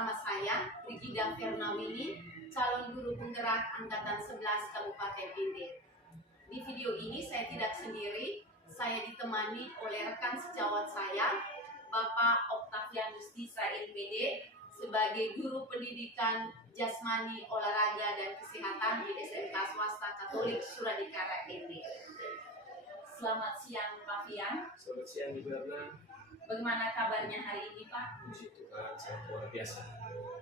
bersama saya, Brigida Fernawini, calon guru penggerak Angkatan 11 Kabupaten Ende. Di video ini saya tidak sendiri, saya ditemani oleh rekan sejawat saya, Bapak Octavianus Disa MPD, sebagai guru pendidikan jasmani, olahraga, dan kesehatan di SMK Swasta Katolik Suradikara Ende. Selamat siang Pak Fian. Selamat siang Ibu Erna. Bagaimana kabarnya hari ini Pak? Puji Tuhan, sangat luar biasa.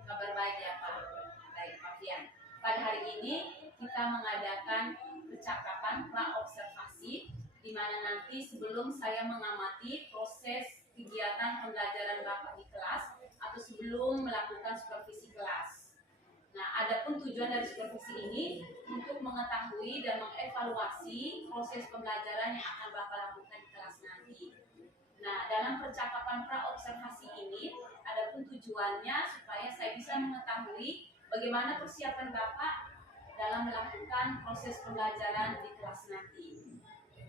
Kabar baik ya Pak. Baik Pak Fian. Pada hari ini kita mengadakan percakapan pra-observasi, di mana nanti sebelum saya mengamati proses kegiatan pembelajaran Bapak di kelas atau sebelum melakukan supervisi kelas. Nah, adapun tujuan dari supervisi ini untuk mengetahui dan mengevaluasi proses pembelajaran yang akan Bapak lakukan di kelas nanti. Nah, dalam percakapan pra-observasi ini, adapun tujuannya supaya saya bisa mengetahui bagaimana persiapan Bapak dalam melakukan proses pembelajaran di kelas nanti.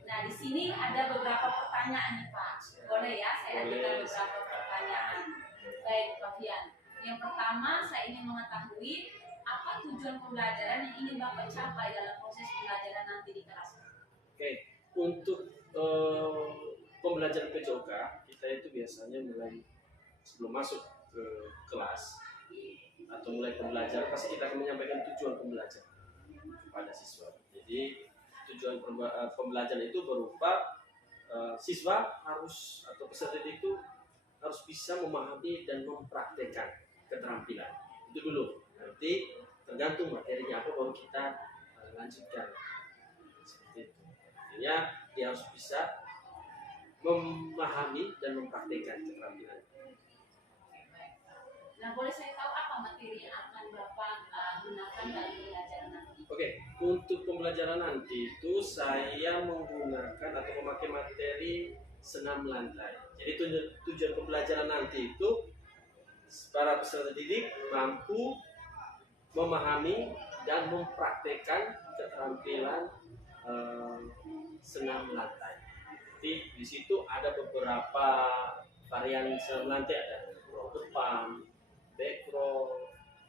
Nah, di sini ada beberapa pertanyaan nih Pak. Boleh ya, saya ajukan beberapa pertanyaan. Baik Pak Fian. Yang pertama, saya ingin mengetahui apa tujuan pembelajaran yang ingin Bapak capai dalam proses pembelajaran nanti di kelas. Oke, untuk pembelajaran PJOK, kita itu biasanya mulai sebelum masuk ke kelas atau mulai pembelajaran, pasti kita akan menyampaikan tujuan pembelajaran kepada siswa. Jadi tujuan pembelajaran itu berupa siswa harus atau peserta didik itu harus bisa memahami dan mempraktekkan keterampilan. Itu dulu. Nanti tergantung materinya apa baru kita lanjutkan. Seperti itu. Artinya dia harus bisa memahami dan mempraktekkan keterampilan. Nah, boleh saya tahu apa materi yang akan Bapak gunakan dalam pembelajaran nanti? Oke, untuk pembelajaran nanti itu saya menggunakan atau memakai materi senam lantai. Jadi tujuan pembelajaran nanti itu para peserta didik mampu memahami dan mempraktekkan keterampilan senam lantai. Jadi di situ ada beberapa varian senam lantai, ada row depan, back row,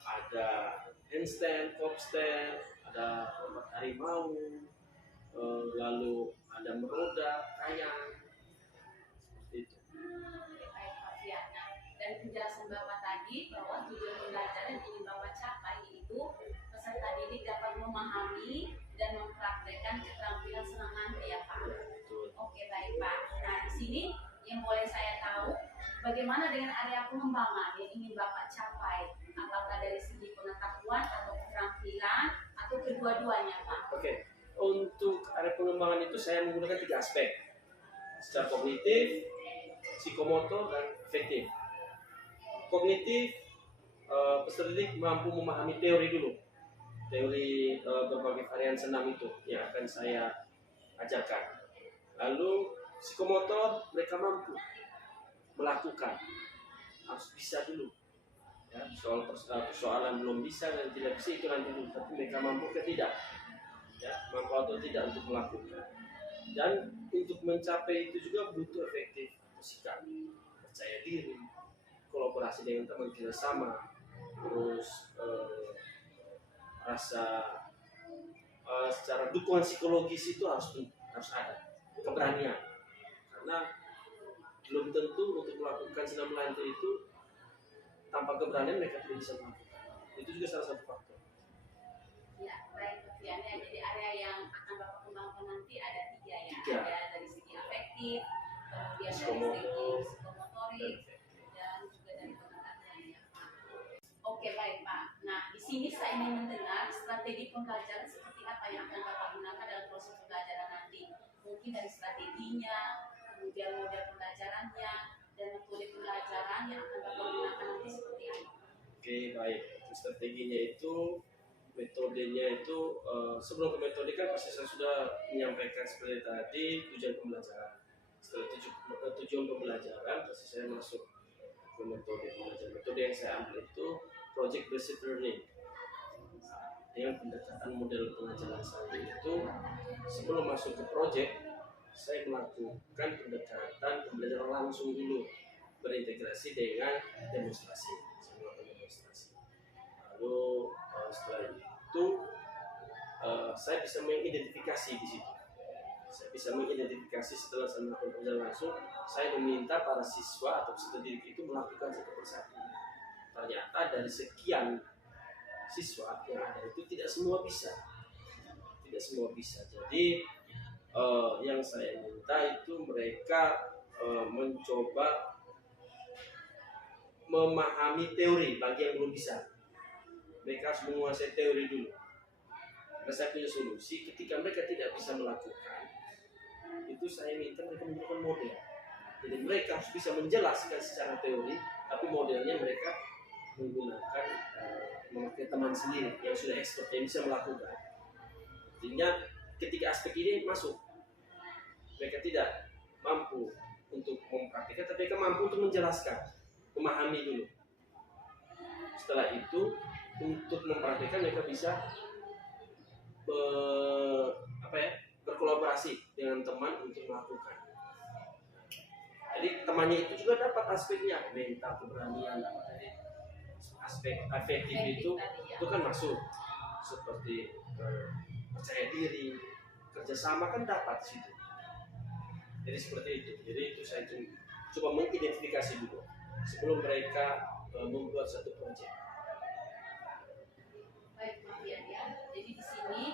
ada handstand, kopstand, ada lompat harimau, lalu ada meroda, kayang, seperti itu. Baik Pak Fian. Nah, dari penjelasan Bapak tadi bahwa tujuan pembelajaran yang ingin Bapak capai yaitu peserta didik dapat memahami dan mempraktekkan keterampilan senam lantai ya Pak. Oke baik Pak. Nah di sini yang boleh saya tahu bagaimana dengan area pengembangan yang ingin Bapak capai, apakah dari segi pengetahuan atau keterampilan atau kedua-duanya Pak? Oke, untuk area pengembangan itu saya menggunakan 3 aspek, secara kognitif, psikomotor, dan afektif. Kognitif, peserta didik mampu memahami teori dulu, teori berbagai varian senam itu yang akan saya ajarkan. Lalu psikomotor, mereka mampu melakukan, harus bisa dulu. Ya, soal persoalan belum bisa dan tidak bisa itu nanti dulu, tapi mereka mampu ke tidak, ya, mampu atau tidak untuk melakukan. Dan untuk mencapai itu juga butuh efektif, sikap, percaya diri, kolaborasi dengan teman kerjasama, terus rasa secara dukungan psikologis itu harus ada, keberanian, karena belum tentu untuk melakukan senam lantai itu tanpa keberanian mereka tidak bisa melakukan. Itu juga salah satu faktor. Ya, baik Pak Fian. Jadi area yang akan Bapak kembangkan nanti ada 3 ya. 3. Ada dari segi afektif, kemudian dari segi psikomotorik, dan juga dari pengetahuan ya Pak. Oke baik Pak. Nah di sini saya ingin mendengar strategi pembelajaran seperti apa yang akan Bapak gunakan dalam proses pembelajaran nanti. Mungkin dari strateginya, kemudian model pembelajarannya, dan metode pembelajaran yang akan Bapak gunakan nanti seperti apa? Oke baik. Strateginya itu, metodenya itu sebelum ke metode kan pasti saya sudah menyampaikan seperti tadi tujuan pembelajaran. Setelah tujuan pembelajaran pasti saya masuk ke metode pembelajaran. Metode yang saya ambil itu project based learning. Dengan pendekatan model pengajaran saya itu sebelum masuk ke project saya melakukan pendekatan pembelajaran langsung dulu, berintegrasi dengan demonstrasi. saya bisa mengidentifikasi di situ. Saya bisa mengidentifikasi setelah saya melakukan pengajaran langsung, saya meminta para siswa atau peserta didik itu melakukan satu persatu. Ternyata dari sekian siswa yang ada itu tidak semua bisa. Tidak semua bisa. Jadi yang saya minta itu mereka mencoba memahami teori bagi yang belum bisa. Mereka harus menguasai teori dulu. Karena saya punya solusi ketika mereka tidak bisa melakukan, itu saya minta mereka menggunakan model. Jadi mereka harus bisa menjelaskan secara teori, tapi modelnya mereka menggunakan memakai teman sendiri yang sudah expert, yang bisa melakukan. Artinya ketika aspek ini masuk, mereka tidak mampu untuk mempraktikkan, tapi mereka mampu untuk menjelaskan, memahami dulu. Setelah itu untuk mempraktikkan mereka bisa berkolaborasi dengan teman untuk melakukan. Jadi temannya itu juga dapat aspeknya, mental, keberanian, aspek afektif itu kan masuk, seperti percaya diri, kerjasama kan dapat di situ. Jadi seperti itu. Jadi itu saya coba mengidentifikasi dulu sebelum mereka membuat satu proyek. Baik, Pak Fian ya. Jadi di sini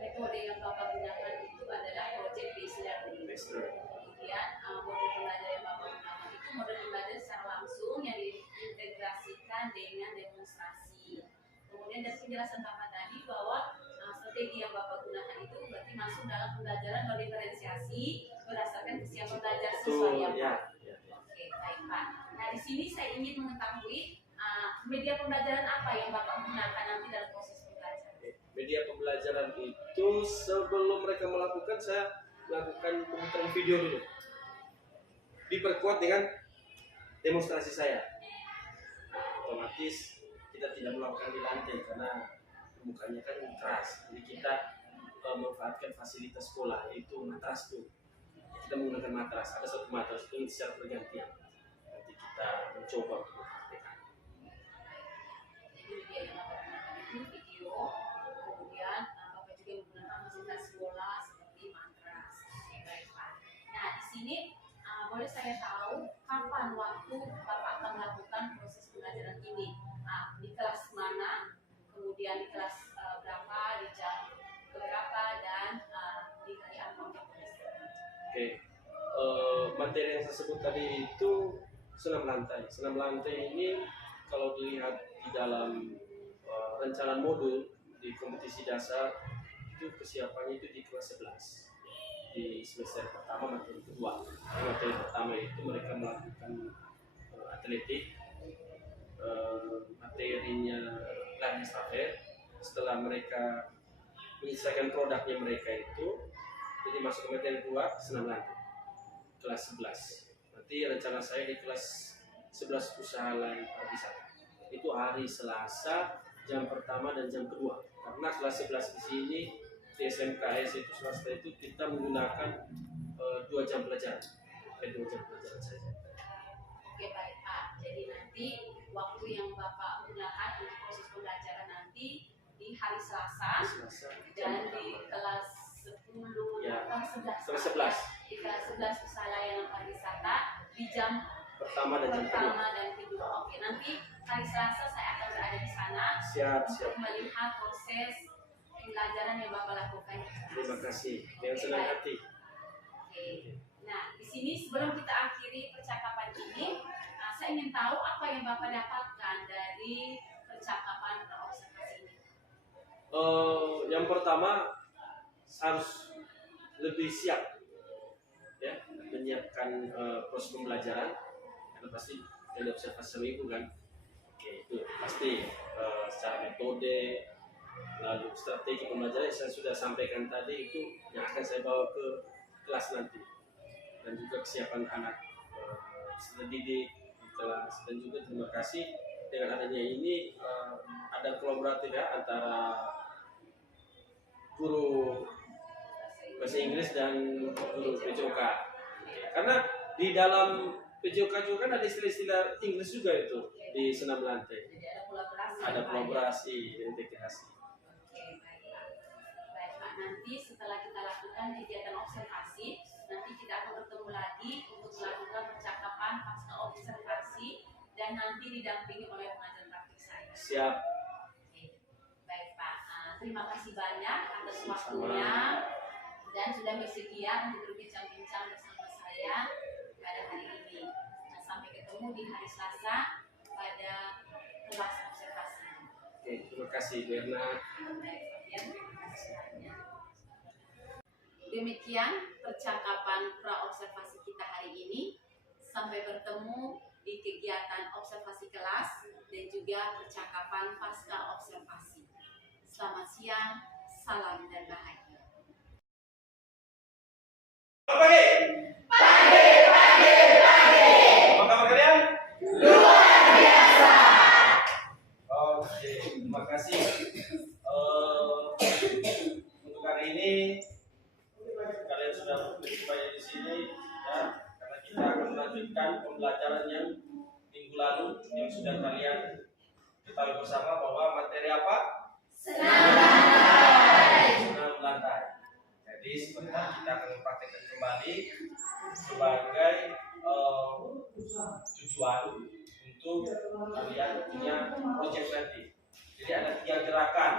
metode yang Bapak gunakan itu adalah project based learning. Kemudian model pembelajaran yang Bapak gunakan itu model pembelajaran secara langsung yang diintegrasikan dengan demonstrasi. Kemudian dari penjelasan Bapak tadi bahwa strategi yang Bapak gunakan itu berarti masuk dalam pembelajaran berdiferensiasi berdasarkan kesiapan belajar siswa ya Pak. Oke, baik Pak. Nah di sini saya ingin mengetahui media pembelajaran apa yang Bapak gunakan nanti dalam proses pembelajaran? Media pembelajaran itu sebelum mereka melakukan, saya melakukan pemutaran video dulu. Diperkuat dengan demonstrasi saya. Otomatis kita tidak melakukan di lantai karena permukaannya kan keras. Jadi kita memanfaatkan fasilitas sekolah, yaitu matras tuh. Kita menggunakan matras. Ada satu matras itu secara bergantian. Nanti kita mencoba untuk mempraktikkan. Jadi media yang Bapak gunakan itu video, kemudian Bapak juga menggunakan fasilitas sekolah seperti matras. Oke, baik Pak. Nah di sini boleh saya tahu kapan waktu Bapak akan melakukan proses pembelajaran ini? Di kelas mana? Kemudian di kelas berapa? Di jam berapa? Dan di hari apa? Oke. Materi yang saya sebut tadi itu senam lantai. Senam lantai ini kalau dilihat di dalam rencana modul di kompetisi dasar itu kesiapannya itu di kelas 11 di semester pertama materi kedua. Materi pertama itu mereka melakukan atletik, materinya lari estafet. Setelah mereka menyelesaikan produknya mereka itu, jadi masuk ke materi kedua senam lantai kelas 11. Nanti rencana saya di kelas 11 usaha lain pariwisata. Itu hari Selasa jam pertama dan jam kedua. Karena kelas 11 di sini di SMKS itu swasta itu kita menggunakan 2 jam pelajaran. 2 jam pelajaran saja. Oke baik Pak. Jadi nanti waktu yang Bapak gunakan untuk proses pembelajaran nanti di hari Selasa dan di kelas 10 ya, kelas 11 di kelas 11 usaha layanan pariwisata di jam pertama dan kedua. Oke, nanti hari Selasa saya akan berada di sana untuk melihat proses pembelajaran yang Bapak lakukan. Terima kasih. Dengan senang hati. Oke. Nah, di sini sebelum kita akhiri percakapan ini, saya ingin tahu apa yang Bapak dapatkan dari percakapan observasi ini. Yang pertama harus lebih siap, ya, menyiapkan proses pembelajaran. Karena pasti dari observasi seminggu kan. Oke, itu pasti secara metode, lalu strategi pembelajaran yang saya sudah sampaikan tadi itu yang akan saya bawa ke kelas nanti, dan juga kesiapan anak peserta didik di kelas. Dan juga terima kasih dengan adanya ini ada kolaboratif ya antara guru bahasa Inggris dan guru PJOK. Karena di dalam PJOK juga kan ada istilah-istilah Inggris juga itu di senam lantai. Jadi ada kolaborasi. Ada kolaborasi, integrasi. Oke, baik. nanti setelah kita lakukan kegiatan observasi, nanti kita akan bertemu lagi untuk melakukan percakapan pasca observasi dan nanti didampingi oleh pengajar praktik saya. Siap. Oke. Baik Pak, terima kasih banyak atas waktunya dan sudah bersedia untuk berbincang-bincang bersama saya pada hari ini. Nah, sampai ketemu di hari Selasa pada kelas observasi. Oke, terima kasih Bu Erna. Baik, Fabian, terima kasih banyak. Demikian percakapan pra-observasi kita hari ini. Sampai bertemu di kegiatan observasi kelas dan juga percakapan pasca observasi. Selamat siang, salam dan bahagia. Pagi. Apa kabar kalian? Luar biasa. Oke, terima kasih. Untuk hari ini kalian sudah berjumpa di sini ya, karena kita akan melanjutkan pembelajaran yang minggu lalu yang sudah kalian ketahui bersama bahwa materi apa? Senam lantai. Jadi sebentar kita akan mempraktikkan kembali sebagai tujuan untuk kalian punya proyek nanti. Jadi ada 3 gerakan,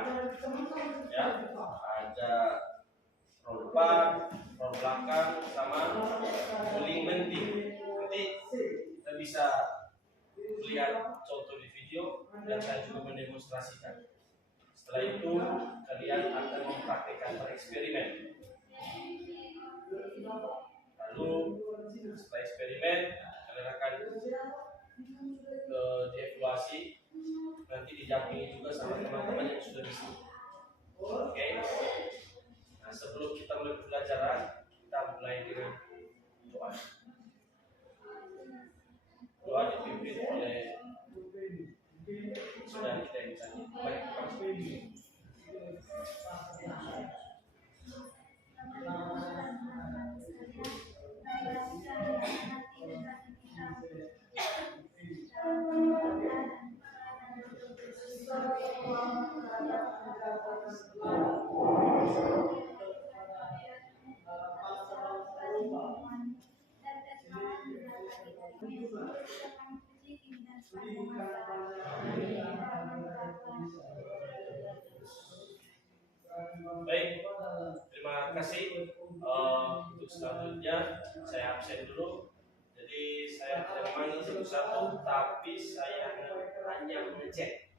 ya, ada roll depan, roll belakang, sama guling menting. Nanti kita bisa lihat contoh di video dan saya juga mendemonstrasikan. Setelah itu kalian akan mempraktikkan bereksperimen. Lalu setelah eksperimen kalian akan dievaluasi, nanti didampingi juga sama teman-teman yang sudah bisa. Oke. Nah, sebelum kita mulai pembelajaran, kita mulai dengan doa. Doa dipimpin oleh saudara kita yang tadi. Baik, baik, terima kasih. Untuk selanjutnya saya absen dulu. Jadi saya tidak memanggil satu-satu, tapi saya hanya mengecek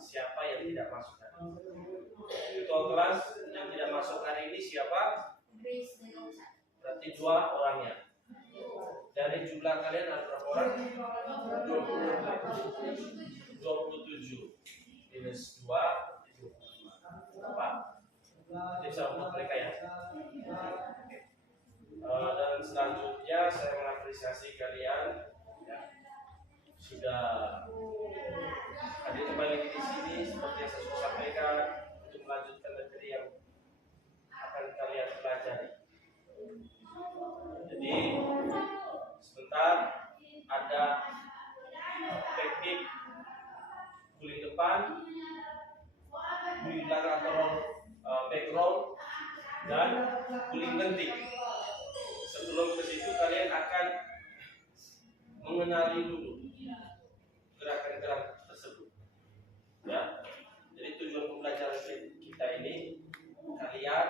siapa yang tidak masuk hari ini. Ketua kelas yang tidak masuk hari ini siapa? Berarti 2 orangnya. Dari jumlah kalian ada berapa orang? 27 minus 2 apa? Jadi bisa untuk mereka ya. Dan selanjutnya saya mengapresiasi kalian ya, sudah hadir kembali di sini seperti yang saya sudah sampaikan untuk melanjutkan materi yang akan kalian pelajari. Jadi sebentar ada teknik guling depan, guling belakang atau back roll, dan guling mentik. Sebelum ke situ kalian akan mengenali dulu gerakan-gerakan tersebut. Ya. Jadi tujuan pembelajaran kita ini kalian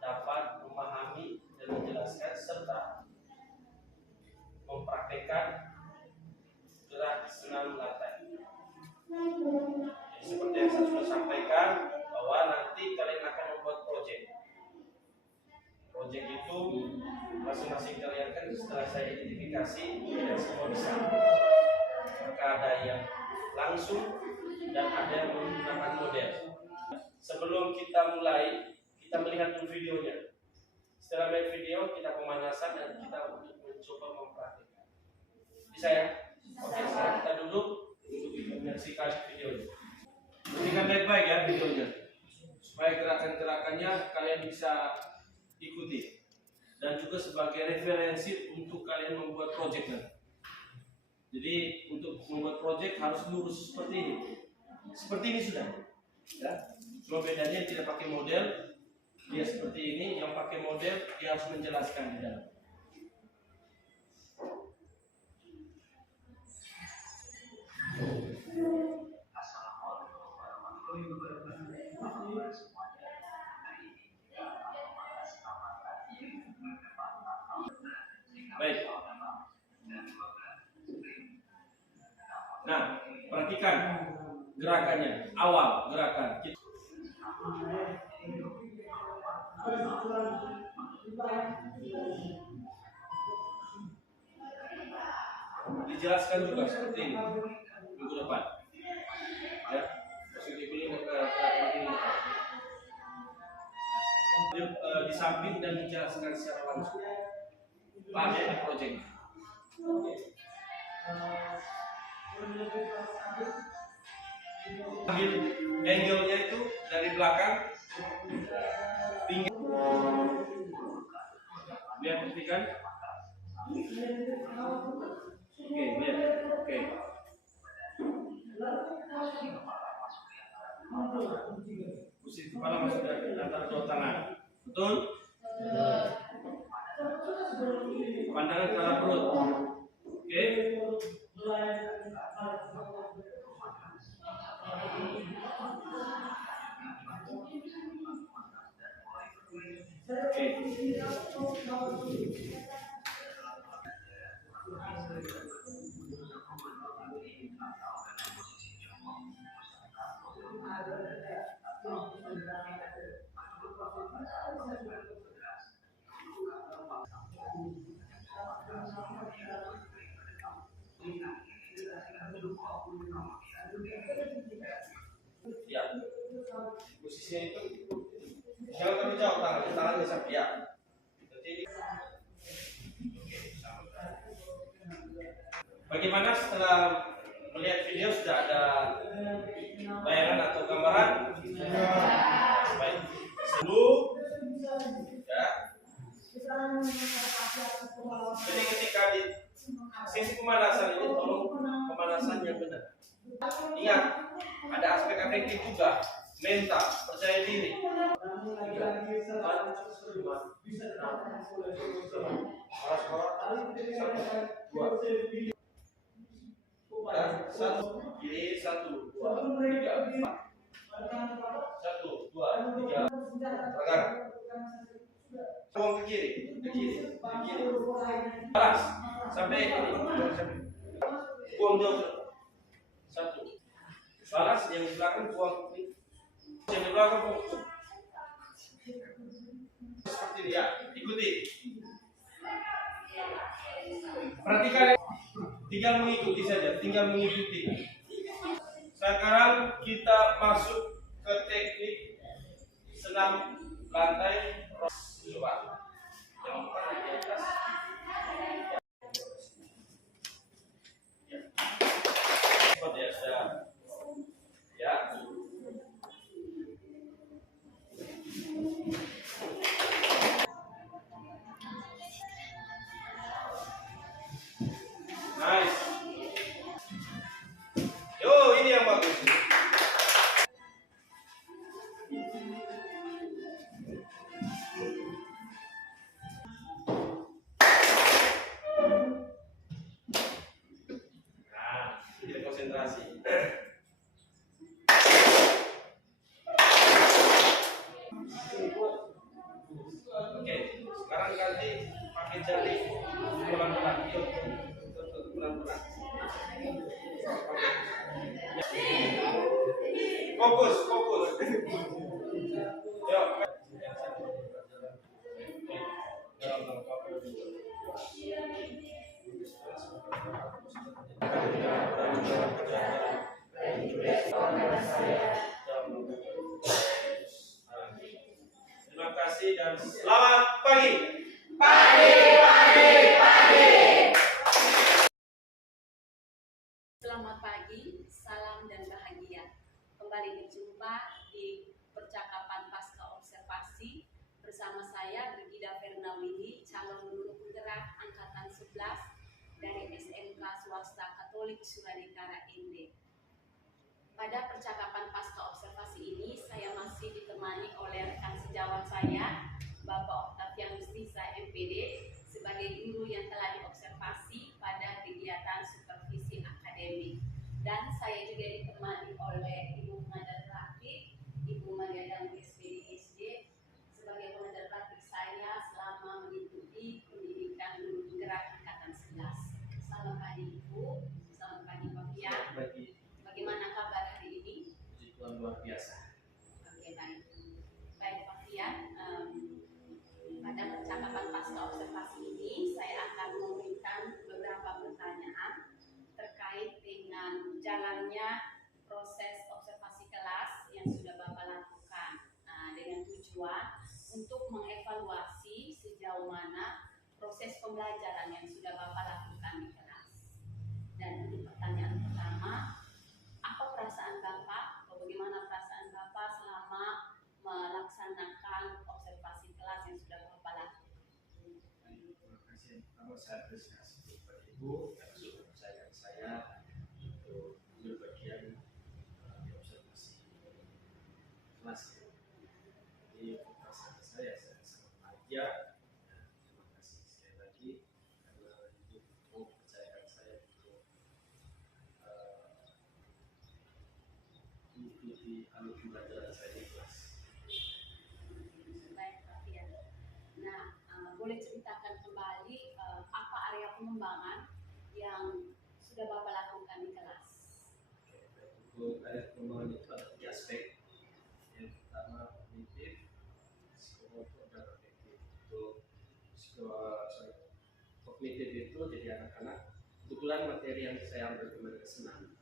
dapat memahami dan menjelaskan serta mempraktekkan gerak senam lantai. Jadi seperti yang saya sudah sampaikan bahwa nanti kalian akan membuat proyek. Proyek itu masing-masing kalian kan setelah saya identifikasi tidak semua bisa. Maka ada yang langsung dan ada yang menggunakan model. Sebelum kita mulai, kita melihat dulu videonya. Setelah melihat video, kita pemanasan dan kita untuk mencoba mempraktikkan. Bisa ya? Oke, sekarang kita duduk untuk menyaksikan videonya. Perhatikan baik-baik ya videonya, supaya gerakan-gerakannya kalian bisa ikuti dan juga sebagai referensi untuk kalian membuat proyeknya. Jadi untuk membuat proyek harus lurus seperti ini. Seperti ini sudah. Ya. Cuma bedanya tidak pakai model, dia seperti ini. Yang pakai model dia harus menjelaskan di dalam. Baik. Nah, perhatikan gerakannya. Awal gerakan. Dijelaskan juga seperti ini minggu depan. Ya, positif ini di samping dan dijelaskan secara langsung. Paham ya di project. Ambil angle-nya itu dari belakang, pinggir. Lihat, perhatikan. Oke, lihat. Oke. Posisi kepala masuk dari antara dua tangan. Betul? Pandangan ke arah perut. Oke. Ya, posisinya itu jangan terlalu jauh tangannya sampai ya. Bagaimana setelah melihat video sudah ada bayangan atau gambaran? Baik. Dulu, ya. Jadi ketika di sisi pemanasan ini tolong pemanasan yang benar. Ingat, ada aspek afektif juga, mental, percaya diri. Satu, kiri, satu, dua, tiga, empat. Satu, dua, tiga. Tekan. Buang ke kiri, ke kiri, ke kiri. Balas, sampai ini. Buang jauh. Satu. Balas yang di belakang buang ke kiri. Yang di belakang buang. Seperti ini ya, ikuti. Perhatikan, tinggal mengikuti saja, tinggal mengikuti. Sekarang kita masuk ke teknik senam lantai. Coba. Yang depan di atas. Seperti biasa. Ya. Nice. Yo, ini yang bagus. Nah, kita konsentrasi. Oke, sekarang ganti pakai jari pelan-pelan. Yuk, pelan-pelan. Fokus, fokus. Yuk. Terima kasih dan selamat pagi. Selamat pagi, salam dan bahagia. Kembali berjumpa di percakapan pasca observasi bersama saya Brigida Fernawini, calon guru penggerak angkatan 11 dari SMK Swasta Katolik Suradekara ND. Pada percakapan pasca observasi ini ditemani oleh rekan sejawat saya, Bapak Octavian Mustisa MPD, sebagai guru yang telah diobservasi pada kegiatan supervisi akademik. Dan saya juga ditemani oleh Ibu Pengajar Praktik, Ibu Maria Damri SPD sebagai pengajar praktik saya selama mengikuti pendidikan guru penggerak Angkatan 11. Selamat pagi Ibu, selamat pagi Pak Fian. Bagaimana kabar hari ini? Puji Tuhan luar biasa. Oke, baik. Baik Pak Fian, pada percakapan pasca observasi ini saya akan memberikan beberapa pertanyaan terkait dengan jalannya proses observasi kelas yang sudah Bapak lakukan, dengan tujuan untuk mengevaluasi sejauh mana proses pembelajaran yang sudah Bapak lakukan di kelas. Dan untuk pertanyaan pertama, apa perasaan Bapak atau bagaimana perasaan Bapak selama melaksanakan observasi kelas yang sudah Bapak lakukan? Terima kasih. Pertama saya apresiasi kepada Ibu yang sudah mempercayakan saya untuk berbagian di observasi kelas. Jadi perasaan saya sangat bahagia. Terima kasih sekali lagi karena Ibu mau mempercayakan saya untuk mengikuti alur pembelajaran saya di kelas. Baik Pak Fian. Nah, boleh ceritakan kembali apa area pengembangan yang sudah Bapak lakukan di kelas? Untuk area pengembangan itu ada 3 aspek. Yang pertama kognitif, psikomotor, dan afektif. Untuk kognitif itu jadi anak-anak, kebetulan materi yang saya ambil kemarin senam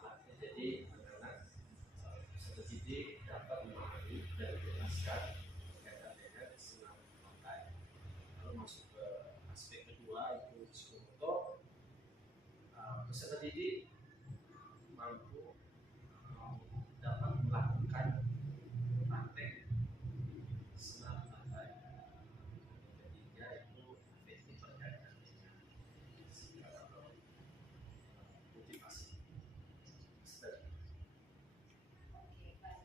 hati. Jadi anak-anak peserta didik dapat memahami dan menjelaskan berkaitan dengan senam online. Lalu masuk ke aspek kedua itu psikomotor. Peserta didik mampu dapat melakukan praktek senam online. Ketiga itu efektif berkaitan dengan sikap atau motivasi peserta. Oke, baik.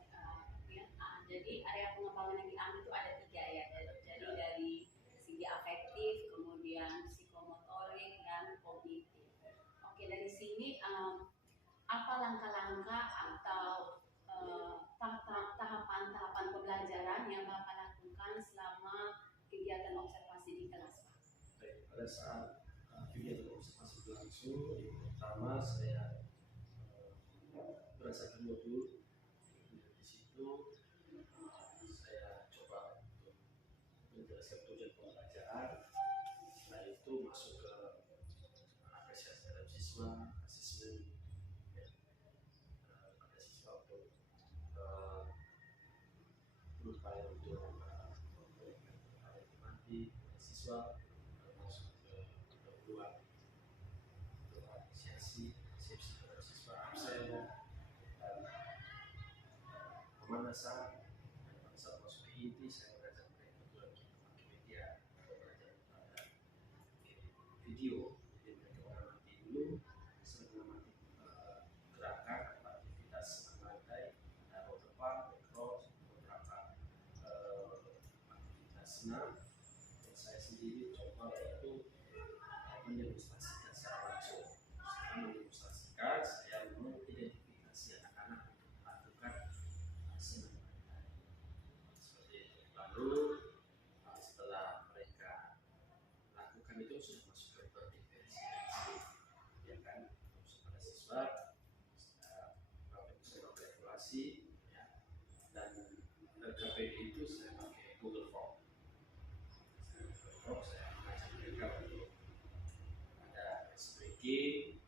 Fian, jadi area pengembangan yang diambil itu ada 3 ya. Jadi dari segi afektif, kemudian psikomotorik, dan kognitif. Oke, dari sini apa langkah-langkah atau tahapan-tahapan pembelajaran yang Bapak lakukan selama kegiatan observasi di kelas, Pak? Baik, pada saat kegiatan observasi berlangsung, yang pertama saya berdasarkan modul. Di situ saya coba untuk menjelaskan tujuan pembelajaran. Setelah itu masuk ke apresiasi terhadap siswa, asesmen pada siswa untuk berupaya untuk menikmati siswa, masuk ke ruang untuk apresiasi terhadap siswa absen dan pemanasan. Dan pada saat masuk ke inti saya mengajak mereka untuk memakai media atau belajar pada video. Jadi mereka mengamati dulu, sering mengamati gerakan atau aktivitas senam lantai, roll depan, cross, beberapa aktivitas senam. Dan saya sendiri coba untuk mendemonstrasikan secara langsung. Setelah mendemonstrasikan, saya mengidentifikasi anak-anak untuk melakukan senam lantai. Seperti itu. Lalu setelah mereka lakukan itu sudah masuk ke verifikasi, ya kan, terus pada siswa saya pakai evaluasi, ya, dan KPI itu saya pakai Google Form. Saya mengajak mereka untuk ada ice breaking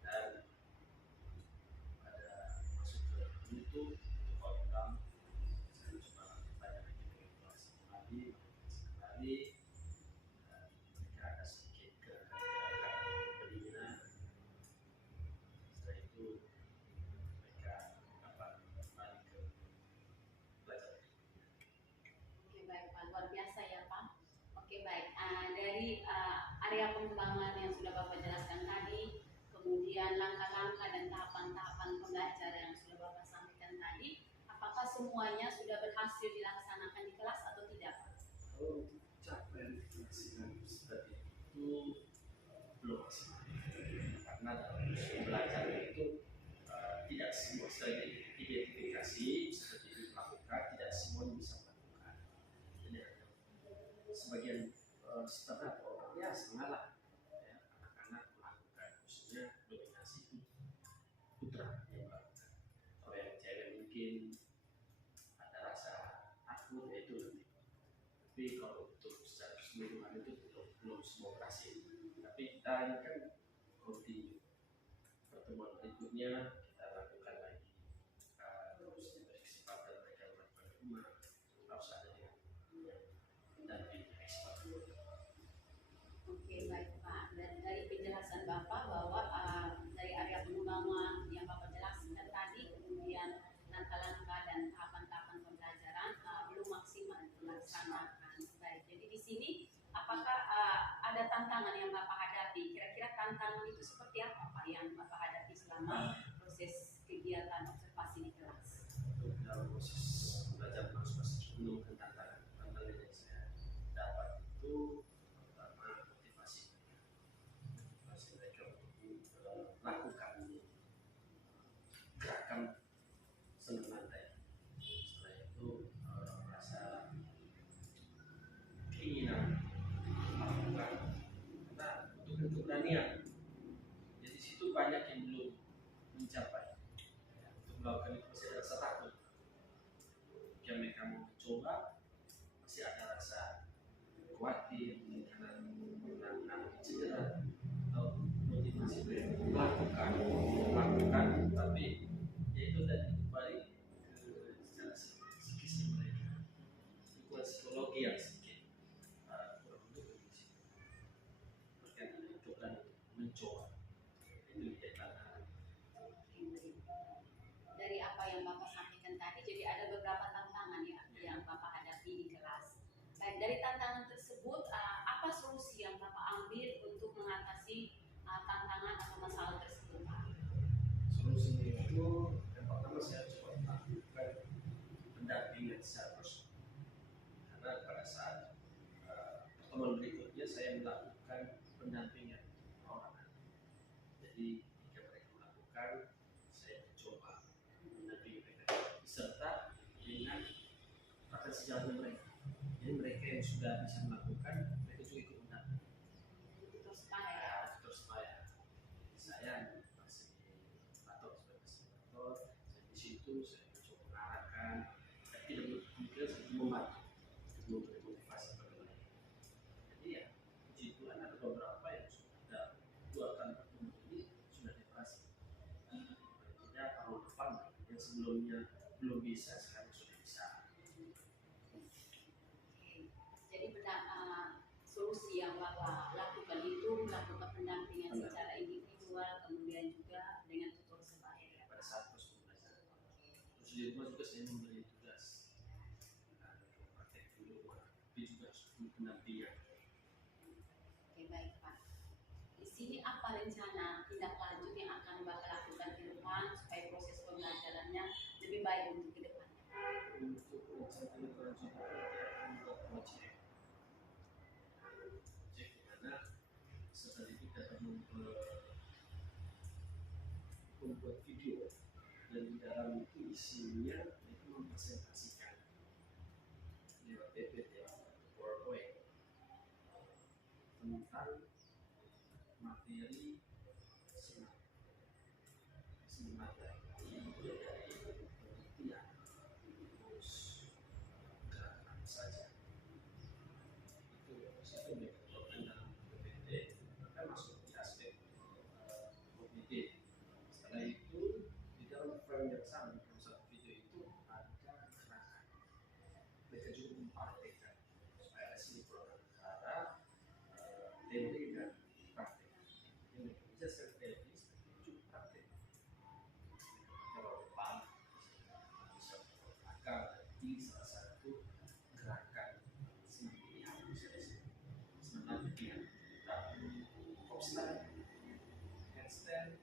dan ada masuk ke YouTube untuk outcome. Saya coba tanya lagi evaluasi kembali, dan mereka ada sedikit gerakan pendinginan. Setelah itu mereka dapat kembali ke belajar. Oke, baik Pak, luar biasa ya Pak. Oke, baik. Dari area pengembangan yang sudah Bapak jelaskan tadi, kemudian langkah-langkah dan tahapan-tahapan pembelajaran yang sudah Bapak sampaikan tadi, apakah semuanya sudah berhasil dilaksanakan di kelas atau tidak, Pak? Kalau untuk capaian keberhasilan seperti itu belum maksimal, karena dalam proses belajar itu tidak semua setelah identifikasi seperti itu dilakukan, tidak semuanya bisa melakukan. Jadi sebagian setengah ya setengah lah ya, anak-anak melakukan, khususnya dominasi putra yang melakukan. Kalau yang cewek mungkin ada rasa takut itu lebih. Tapi kalau untuk secara keseluruhan itu belum semua berhasil. Tapi kita ini kan continue. Pertemuan berikutnya kita lakukan lagi, terus diberi kesempatan mereka melakukan rumah, harus ada yang mendampingi ekspert. Oke, baik Pak. Dan dari penjelasan Bapak bahwa dari area pengembangan yang Bapak jelaskan tadi, kemudian langkah-langkah dan tahapan-tahapan pembelajaran belum maksimal dilaksanakan. Baik, jadi di sini apakah ada tantangan yang Bapak hadapi? Kira-kira tantangan itu seperti apa Pak yang Bapak hadapi selama proses kegiatan observasi di kelas? Dalam proses belajar masing-masing menemukan tantangan yang saya dapat itu pertama motivasi mereka untuk melakukan gerakan senam lantai. Setelah itu merasa keinginan melakukan, karena butuh keberanian. Jadi di situ banyak yang belum mencapai. Untuk melakukan itu masih ada rasa takut. Jika mereka mau mencoba, masih ada rasa khawatir karena cedera atau motivasi mereka melakukan, tapi ya itu tadi kembali ke secara psikisnya mereka, dukungan psikologi yang sedikit kurang mendukung di situ. Mereka menentukan mencoba, itu dia tantangan. Dari apa yang Bapak sampaikan tadi, jadi ada beberapa tantangan ya yang Bapak hadapi di kelas. Baik, dari tantangan tersebut, apa solusi yang Bapak ambil untuk mengatasi tantangan atau masalah tersebut, Pak? Solusinya itu yang pertama saya coba lakukan pendampingan secara personal, karena pada saat pertemuan berikutnya saya melakukan pendampingan orang. Jadi jika mereka melakukan, saya mencoba mendampingi mereka beserta dengan praktek sejarah mereka. Jadi mereka yang sudah bisa melakukan, mereka juga ikut mendampingi. Terus Pak ya. Terus saya masih atau sebagai fasilitator, saya di situ saya mencoba mengarahkan, tapi tidak mungkin saya membantu untuk memberi motivasi pada mereka. Jadi ya di situ ada beberapa yang sudah 2 kali pertemuan ini sudah dioperasi. Tidak tahun depan yang sebelumnya belum bisa, sekarang sudah bisa. Jadi solusi yang Bapak lakukan itu melakukan pendampingan secara individual, kemudian juga dengan tutor sebaya ya. Pada saat proses pembelajaran. Terus di rumah juga saya memberi tugas praktek di rumah, tapi juga pendampingan. Oke, baik Pak. Di sini apa rencana tindak lanjut yang akan Bapak lakukan ke depan supaya proses pembelajarannya lebih baik untuk ke depan? Untuk rencana tindak lanjut akan membuat project di mana setelah itu kita akan membuat video, dan di dalam itu isinya itu mempresentasikan lewat PPT atau PowerPoint tentang materi senam dari penelitian, terus gerakan apa saja itu dilakukan dalam PPT, maka masuk di aspek kognitif. Setelah itu di dalam frame yang sama di dalam satu video itu ada gerakan, mereka juga mempraktekkan supaya ada sinkron antara teori dan praktek. Yang bisa secara teori juga praktek. Kalau depan bisa belakang, di salah satu gerakan senam pilihan, senam pilihan Hopstand, handstand,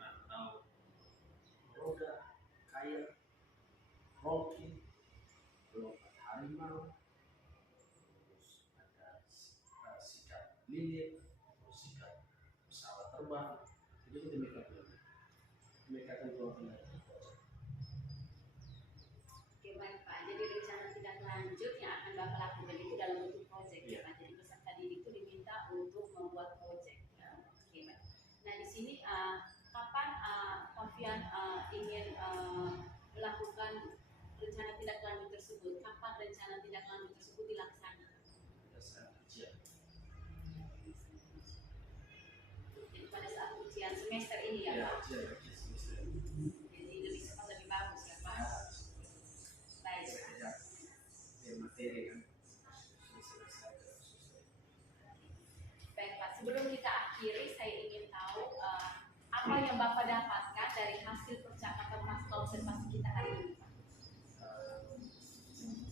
atau roda, kayak kroki, lompat harimau, terus ada sikap lilit, terus sikap pesawat terbang. Itu demikian dulu. Oke, baik Pak. Jadi rencana tindak lanjut yang akan Bapak lakukan itu dalam bentuk proyek ya Pak. Jadi peserta didik itu diminta untuk membuat proyek. Ya. Oke, baik. Nah di sini kapan Pak Fian ingin melakukan rencana tindak lanjut tersebut? Kapan rencana tindak lanjut tersebut dilaksanakan? Jadi pada saat ujian semester ini ya Pak. Jadi lebih cepat lebih bagus ya Pak. Baik. Materi kan. Baik Pak, sebelum kita akhiri, saya ingin tahu apa yang Bapak dapatkan dari hasil percakapan pasca observasi kita hari ini Pak?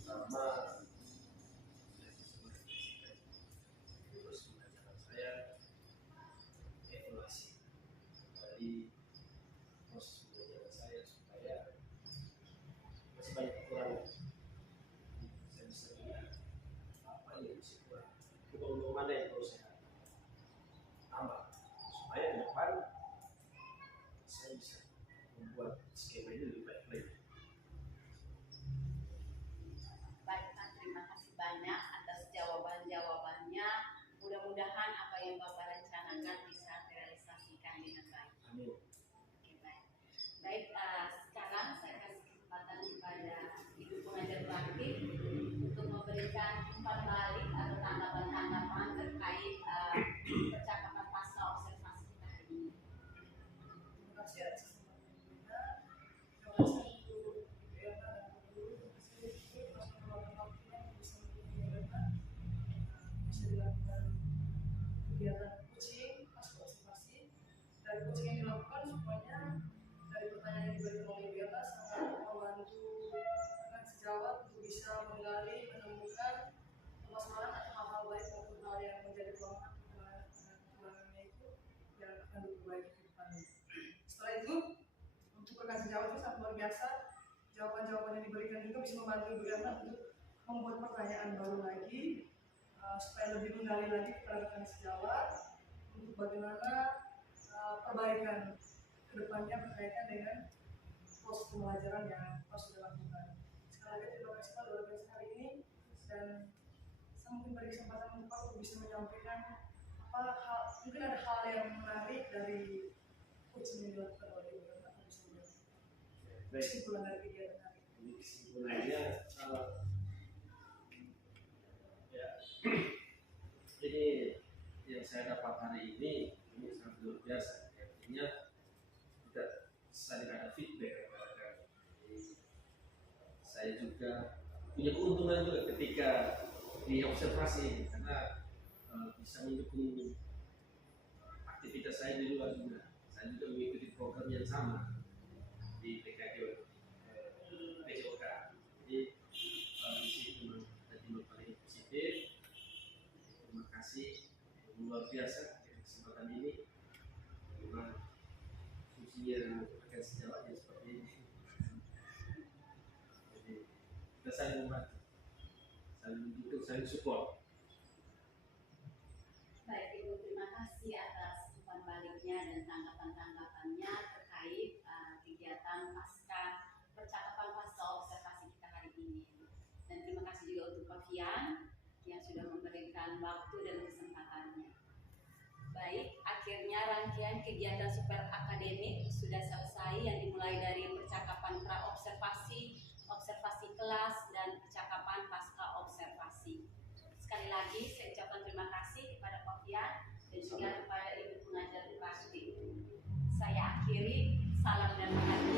Pertama, terus mengajarkan saya evaluasi dari proses pembelajaran saya supaya masih banyak kekurangan. Saya bisa lihat apa yang masih kurang, lubang-lubang mana yang perlu saya tambah supaya ke depan saya bisa membuat skema ini lebih baik lagi. Baik Pak, terima kasih banyak atas jawaban-jawabannya. Mudah-mudahan apa yang Bapak rencanakan bisa terrealisasikan dengan baik. Amin. Oke, baik. Baik, sekarang saya kasih kesempatan kepada Ibu pengajar praktik untuk memberikan umpan balik atau tanggapan-tanggapan terkait percakapan pasca observasi kita hari ini. Terima kasih atas kesempatannya. Terima kasih untuk Diana dan guru. Terima kasih atas waktunya yang bisa menjalankan bisa dilakukan kegiatan coaching pasca observasi. Dari coaching yang dilakukan semuanya dari pertanyaan yang diberikan oleh Diana sangat membantu rekan sejawat untuk bisa menggali, menemukan permasalahan atau hal-hal baik maupun hal yang menjadi kekurangannya itu yang akan diperbaiki ke depannya. Setelah itu, untuk rekan sejawat itu sangat luar biasa. Jawaban-jawaban yang diberikan juga bisa membantu Ibu Yana untuk membuat pertanyaan baru lagi supaya lebih menggali lagi kepada rekan sejawat untuk bagaimana perbaikan kedepannya berkaitan dengan proses pembelajaran yang harus dilakukan. Sekali lagi terima kasih Pak luar biasa hari ini, dan saya mungkin beri kesempatan untuk Pak untuk bisa menyampaikan mungkin ada hal yang menarik dari coaching yang dilakukan oleh Ibu Yana atau bisa Baik, kesimpulan dari kegiatan hari ini. ini kesimpulannya ya, ini yang saya dapat hari ini sangat luar biasa. Artinya kita saling ada feedback. Jadi, saya juga punya keuntungan juga ketika di observasi ini karena bisa mendukung aktivitas saya di luar juga. Saya juga mengikuti program yang sama di PKJ PJOK. Jadi di situ memang paling positif. Terima kasih luar biasa kesempatan ini. Memang fungsinya akan sejawat yang seperti ini. Jadi kita saling membantu, saling mendukung, saling support. Baik Ibu, terima kasih atas umpan baliknya dan tanggapan-tanggapannya terkait kegiatan pasca percakapan pasca observasi kita hari ini. Dan terima kasih juga untuk Pak Fian yang sudah memberikan waktu dan kesempatannya. Baik, akhirnya rangkaian kegiatan super akademik sudah selesai yang dimulai dari percakapan pra observasi, observasi kelas, dan percakapan pasca observasi. Sekali lagi saya ucapkan terima kasih kepada Pak Fian dan juga kepada Ibu pengajar praktik. Saya akhiri, salam dan bahagia.